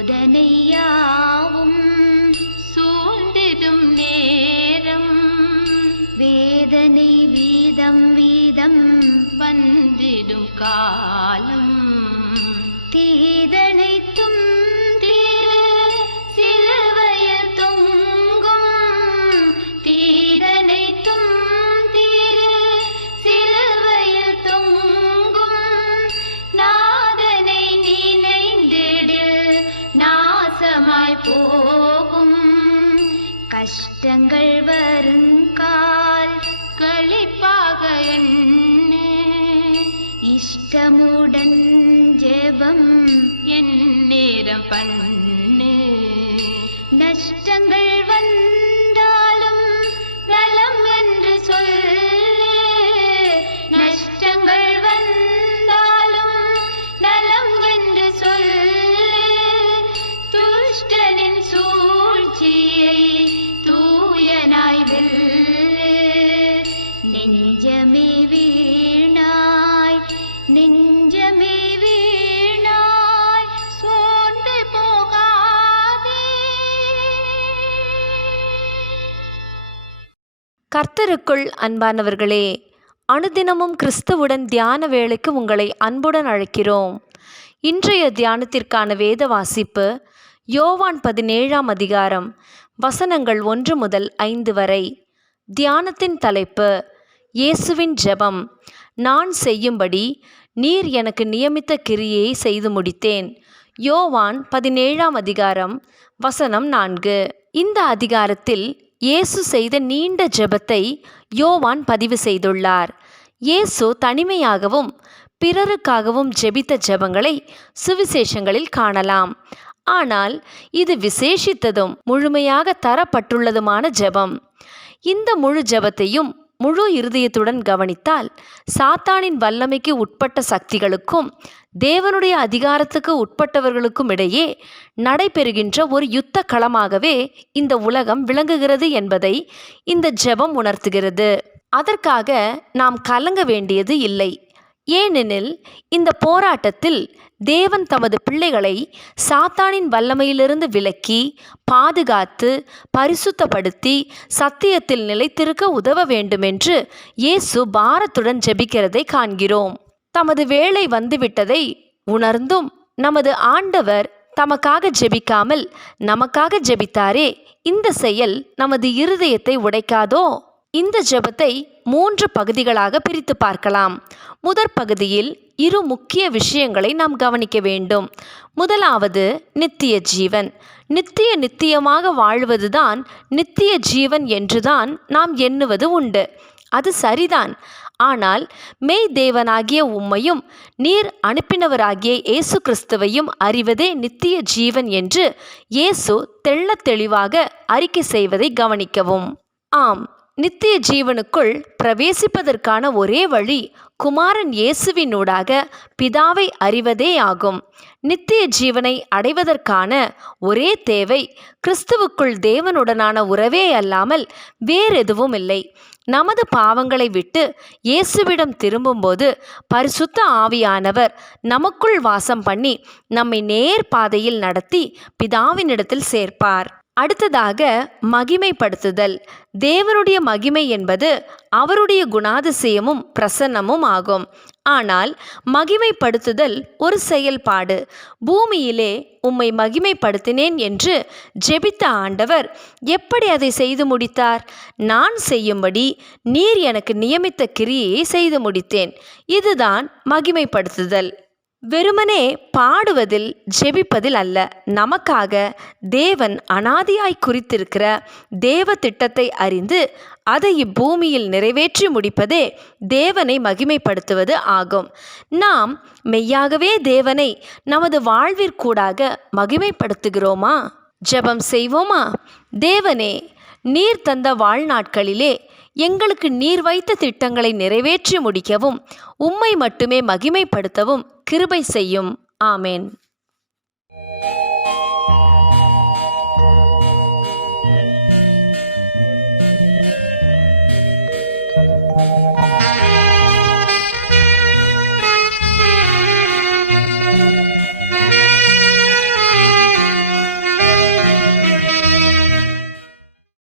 சோதனையாவும் சூழ்ந்திடும் நேரம் வேதனை வீதம் வீதம் வந்திடும் காலம் தீதனைத்தும் தீர சிலுவையில் தொங்கும் தீதனைத்தும் தீர சிலுவையில் தொங்கும் நாதனை நினைந்திடு நாசமாய் போகும் கஷ்டங்கள் வருங்கால் களிப்பாக எண்ணு இஷ்டமுடன் ஜெபம் என் நேரம் பண்ணு நஷ்டங்கள் வந்தாலும் நலம் என்று சொல்லு நஷ்டங்கள் வந்தாலும் நலம் என்று சொல்லு துஷ்டனின் சூழ்ச்சியை தூயனாய் வெல்லு நெஞ்சமே வீணாய் நெஞ்சமே வீணாய் சோர்ந்து போகாதே. கர்த்தருக்குள் அன்பானவர்களே, அனுதினமும் கிறிஸ்துவுடன் தியான வேளைக்கு உங்களை அன்புடன் அழைக்கிறோம். இன்றைய தியானத்திற்கான வேத வாசிப்பு யோவான் 17ஆம் அதிகாரம் வசனங்கள் 1 முதல் 5 வரை. தியானத்தின் தலைப்பு இயேசுவின் ஜெபம். நான் செய்யும்படி நீர் எனக்கு நியமித்த கிரியையை செய்து முடித்தேன். யோவான் 17ஆம் அதிகாரம் வசனம் 4. இந்த அதிகாரத்தில் இயேசு செய்த நீண்ட ஜெபத்தை யோவான் பதிவு செய்துள்ளார். இயேசு தனிமையாகவும் பிறருக்காகவும் ஜெபித்த ஜெபங்களை சுவிசேஷங்களில் காணலாம். ஆனால் இது விசேஷித்ததும் முழுமையாக தரப்பட்டுள்ளதுமான ஜெபம். இந்த முழு ஜெபத்தையும் முழு இருதயத்துடன் கவனித்தால் சாத்தானின் வல்லமைக்கு உட்பட்ட சக்திகளுக்கும் தேவனுடைய அதிகாரத்துக்கு உட்பட்டவர்களுக்கும் இடையே நடைபெறுகின்ற ஒரு யுத்த களமாகவே இந்த உலகம் விளங்குகிறது என்பதை இந்த ஜெபம் உணர்த்துகிறது. அதற்காக நாம் கலங்க வேண்டியது இல்லை. ஏனெனில் இந்த போராட்டத்தில் தேவன் தமது பிள்ளைகளை சாத்தானின் வல்லமையிலிருந்து விலக்கி பாதுகாத்து பரிசுத்தப்படுத்தி சத்தியத்தில் நிலைத்திருக்க உதவ வேண்டுமென்று இயேசு பாரத்துடன் ஜெபிக்கிறதை காண்கிறோம். தமது வேளை வந்துவிட்டதை உணர்ந்தும் நமது ஆண்டவர் தமக்காக ஜெபிக்காமல் நமக்காக ஜெபித்தாரே, இந்த செயல் நமது இருதயத்தை உடைக்காதோ? இந்த ஜெபத்தை 3 பகுதிகளாக பிரித்து பார்க்கலாம். முதற் பகுதியில் 2 முக்கிய விஷயங்களை நாம் கவனிக்க வேண்டும். முதலாவது நித்திய ஜீவன். நித்தியமாக வாழ்வதுதான் நித்திய ஜீவன் என்றுதான் நாம் எண்ணுவது உண்டு. அது சரிதான். ஆனால் மெய் தேவனாகிய உம்மையும் நீர் அனுப்பினவராகிய இயேசு கிறிஸ்துவையும் அறிவதே நித்திய ஜீவன் என்று இயேசு தெள்ளத் தெளிவாக அறிக்கை செய்வதை கவனிக்கவும். ஆம், நித்திய ஜீவனுக்குள் பிரவேசிப்பதற்கான ஒரே வழி குமாரன் இயேசுவினூடாக பிதாவை அறிவதே ஆகும். நித்திய ஜீவனை அடைவதற்கான ஒரே தேவை கிறிஸ்துவுக்குள் தேவனுடனான உறவே அல்லாமல் வேறெதுவும் இல்லை. நமது பாவங்களை விட்டு இயேசுவிடம் திரும்பும்போது பரிசுத்த ஆவியானவர் நமக்குள் வாசம் பண்ணி நம்மை நேர் பாதையில் நடத்தி பிதாவினிடத்தில் சேர்ப்பார். அடுத்ததாக மகிமைப்படுத்துதல். தேவனுடைய மகிமை என்பது அவருடைய குணாதிசயமும் பிரசன்னமும் ஆகும். ஆனால் மகிமைப்படுத்துதல் ஒரு செயல்பாடு. பூமியிலே உம்மை மகிமைப்படுத்தினேன் என்று ஜெபித்த ஆண்டவர் எப்படி அதை செய்து முடித்தார்? நான் செய்யும்படி நீர் எனக்கு நியமித்த கிரியையை செய்து முடித்தேன். இதுதான் மகிமைப்படுத்துதல். வெறுமனே பாடுவதில் ஜெபிப்பதில் அல்ல. நமக்காக தேவன் அனாதியாய் குறித்திருக்கிற தேவ திட்டத்தை அறிந்து அதை இப்பூமியில் நிறைவேற்றி முடிப்பதே தேவனை மகிமைப்படுத்துவது ஆகும். நாம் மெய்யாகவே தேவனை நமது வாழ்விற்கூடாக மகிமைப்படுத்துகிறோமா? ஜெபம் செய்வோமா? தேவனே, நீர் தந்த வாழ்நாட்களிலே எங்களுக்கு நீர் வைத்த திட்டங்களை நிறைவேற்றி முடிக்கவும் உம்மை மட்டுமே மகிமைப்படுத்தவும் கிருபை செய்யும். ஆமேன்.